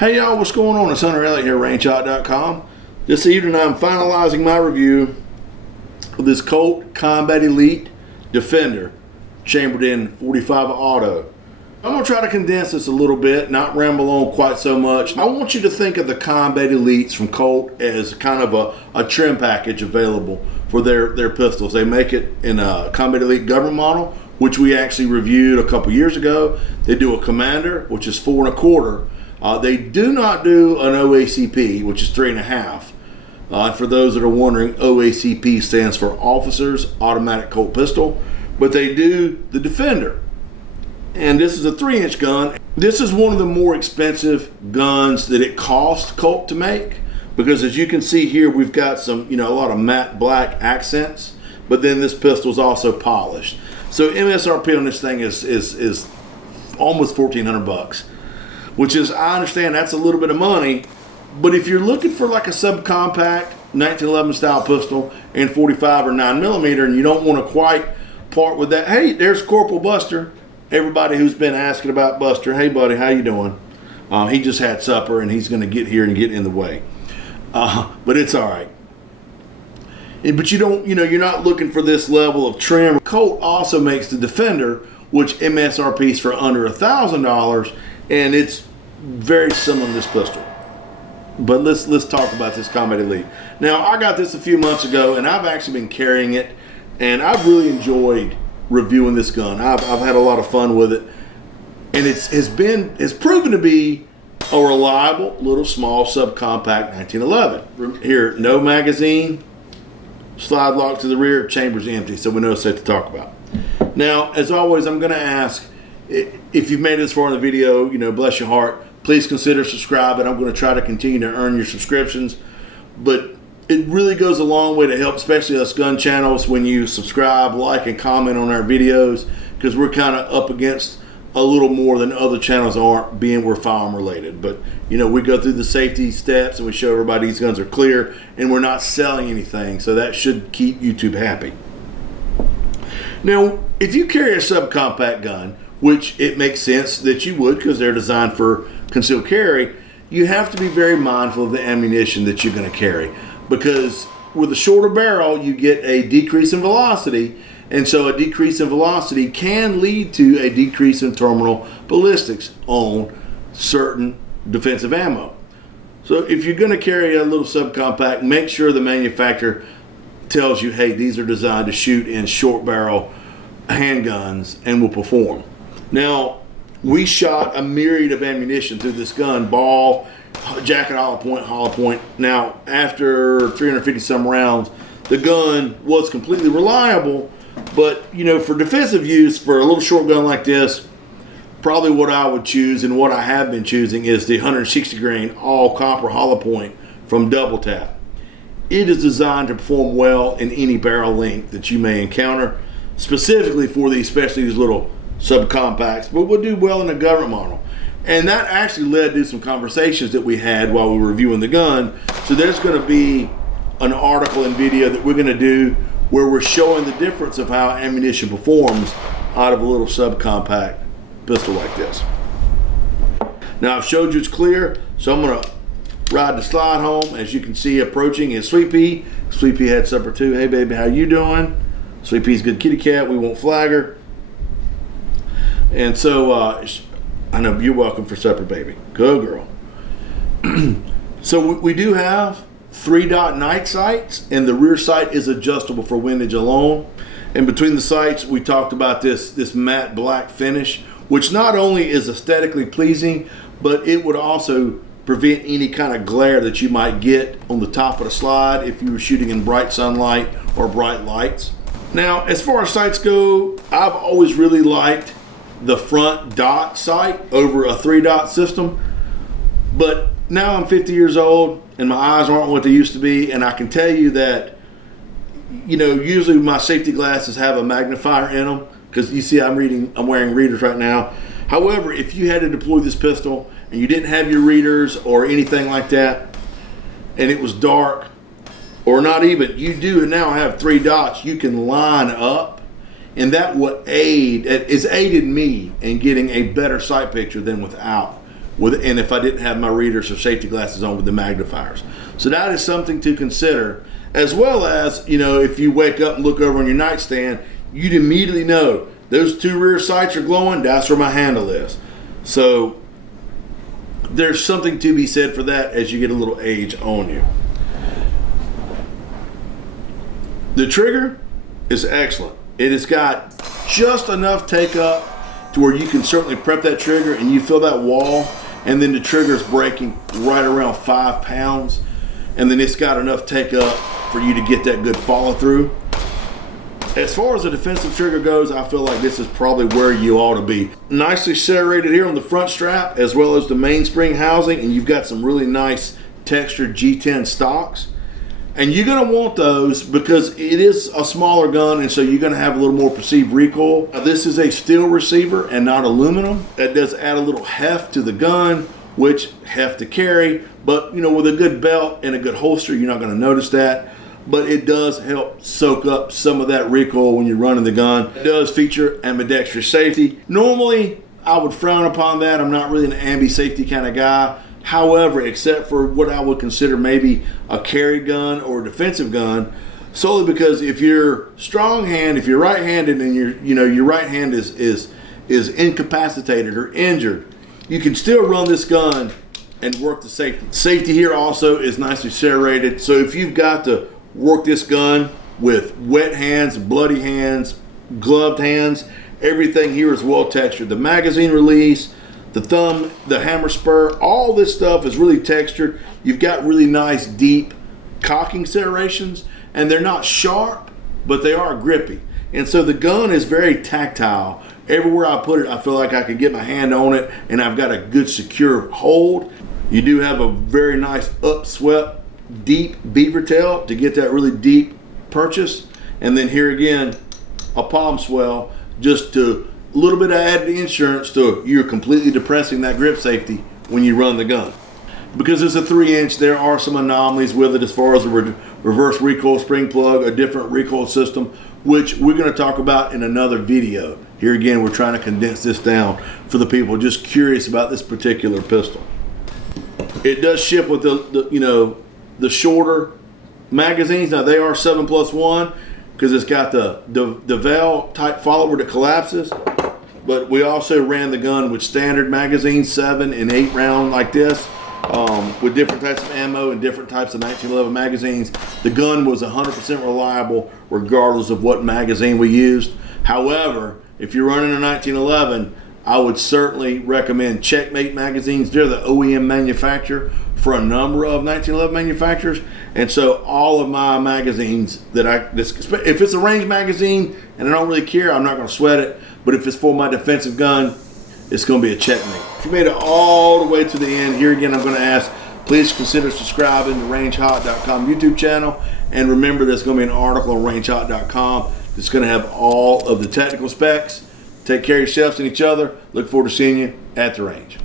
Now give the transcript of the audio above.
Hey y'all, what's going on? It's Hunter Elliott here, rangehot.com. This evening I'm finalizing my review of this Colt Combat Elite Defender chambered in 45 auto. I'm going to try to condense this a little bit, not ramble on quite so much. I want you to think of the Combat Elites from Colt as kind of a trim package available for their pistols. They make it in a Combat Elite government model, which we actually reviewed a couple years ago. They do a Commander, which is 4 1/4. They do not do an OACP, which is 3 1/2. For those that are wondering, OACP stands for Officer's Automatic Colt Pistol, but they do the Defender. And this is a 3-inch gun. This is one of the more expensive guns that it cost Colt to make, because as you can see here, we've got some, a lot of matte black accents, but then this pistol is also polished. So MSRP on this thing is almost $1,400. Which is, I understand that's a little bit of money, but if you're looking for like a subcompact 1911 style pistol and 45 or 9mm and you don't want to quite part with that, hey, there's Corporal Buster. Everybody who's been asking about Buster, hey buddy, how you doing? He just had supper and he's going to get here and get in the way. But it's all right. But you don't, you're not looking for this level of trim. Colt also makes the Defender, which MSRP is for under $1,000. And it's very similar to this pistol. But let's talk about this Combat Elite. Now, I got this a few months ago, and I've actually been carrying it, and I've really enjoyed reviewing this gun. I've had a lot of fun with it, and it's proven to be a reliable little small subcompact 1911. Here, no magazine, slide lock to the rear, chamber's empty, so we know it's safe to talk about. Now, as always, I'm going to ask, if you've made it this far in the video, bless your heart, please consider subscribing. I'm going to try to continue to earn your subscriptions. But it really goes a long way to help, especially us gun channels, when you subscribe, like, and comment on our videos, because we're kind of up against a little more than other channels aren't, being we're firearm related. But, we go through the safety steps and we show everybody these guns are clear and we're not selling anything. So that should keep YouTube happy. Now, if you carry a subcompact gun, which it makes sense that you would because they're designed for concealed carry, you have to be very mindful of the ammunition that you're going to carry, because with a shorter barrel you get a decrease in velocity, and so a decrease in velocity can lead to a decrease in terminal ballistics on certain defensive ammo. So if you're going to carry a little subcompact, make sure the manufacturer tells you, hey, these are designed to shoot in short barrel handguns and will perform. Now, we shot a myriad of ammunition through this gun, ball, jacket, hollow point. Now, after 350 some rounds, the gun was completely reliable, but for defensive use, for a little short gun like this, probably what I would choose, and what I have been choosing, is the 160 grain all copper hollow point from Double Tap. It is designed to perform well in any barrel length that you may encounter, specifically for especially these little subcompacts, but would do well in a government model. And that actually led to some conversations that we had while we were reviewing the gun. So there's going to be an article and video that we're going to do where we're showing the difference of how ammunition performs out of a little subcompact pistol like this. Now, I've showed you it's clear, so I'm going to ride the slide home. As you can see, approaching is Sweet Pea. Sweet Pea had supper too. Hey baby, how you doing? Sweet Pea's a good kitty cat. We won't flag her. And so, I know, you're welcome for supper, baby. Good girl. So we do have 3-dot night sights, and the rear sight is adjustable for windage alone. And between the sights, we talked about this matte black finish, which not only is aesthetically pleasing, but it would also prevent any kind of glare that you might get on the top of the slide if you were shooting in bright sunlight or bright lights. Now, as far as sights go, I've always really liked the front dot sight over a 3-dot system, but now I'm 50 years old and my eyes aren't what they used to be, and I can tell you that usually my safety glasses have a magnifier in them, because you see I'm wearing readers right now. However, if you had to deploy this pistol and you didn't have your readers or anything like that, and it was dark, or not even, you do now have 3 dots, you can line up, and that will aid, it's aided me in getting a better sight picture than without and if I didn't have my readers or safety glasses on with the magnifiers. So that is something to consider, as well as, if you wake up and look over on your nightstand, you'd immediately know those 2 rear sights are glowing, that's where my handle is. So there's something to be said for that as you get a little age on you. The trigger is excellent. It has got just enough take up to where you can certainly prep that trigger and you feel that wall, and then the trigger is breaking right around 5 pounds, and then it's got enough take up for you to get that good follow through. As far as the defensive trigger goes, I feel like this is probably where you ought to be. Nicely serrated here on the front strap, as well as the mainspring housing, and you've got some really nice textured G10 stocks. And you're going to want those because it is a smaller gun, and so you're going to have a little more perceived recoil. Now, this is a steel receiver and not aluminum. That does add a little heft to the gun, which heft to carry. But, with a good belt and a good holster, you're not going to notice that. But it does help soak up some of that recoil when you're running the gun. It does feature ambidextrous safety. Normally, I would frown upon that. I'm not really an ambi safety kind of guy. However, except for what I would consider maybe a carry gun or a defensive gun, solely because if you're strong hand, if you're right-handed and your right hand is incapacitated or injured, you can still run this gun and work the safety. Safety here also is nicely serrated. So if you've got to work this gun with wet hands, bloody hands, gloved hands, everything here is well textured. The magazine release, the thumb, the hammer spur, all this stuff is really textured. You've got really nice deep cocking serrations, and they're not sharp, but they are grippy. And so the gun is very tactile. Everywhere I put it, I feel like I can get my hand on it, and I've got a good secure hold. You do have a very nice upswept, deep beaver tail to get that really deep purchase. And then here again, a palm swell, just to a little bit of added insurance to you're completely depressing that grip safety when you run the gun. Because it's a 3-inch, there are some anomalies with it as far as the reverse recoil spring plug, a different recoil system, which we're going to talk about in another video. Here again, we're trying to condense this down for the people just curious about this particular pistol. It does ship with the shorter magazines. Now they are 7+1 because it's got the DeVal type follower that collapses. But we also ran the gun with standard magazines, 7 and 8 round like this, with different types of ammo and different types of 1911 magazines. The gun was 100% reliable regardless of what magazine we used. However, if you're running a 1911, I would certainly recommend Checkmate magazines. They're the OEM manufacturer for a number of 1911 manufacturers. And so all of my magazines if it's a range magazine and I don't really care, I'm not going to sweat it. But if it's for my defensive gun, it's going to be a Checkmate. If you made it all the way to the end, here again, I'm going to ask, please consider subscribing to rangehot.com YouTube channel. And remember, there's going to be an article on rangehot.com that's going to have all of the technical specs. Take care of yourselves and each other. Look forward to seeing you at the range.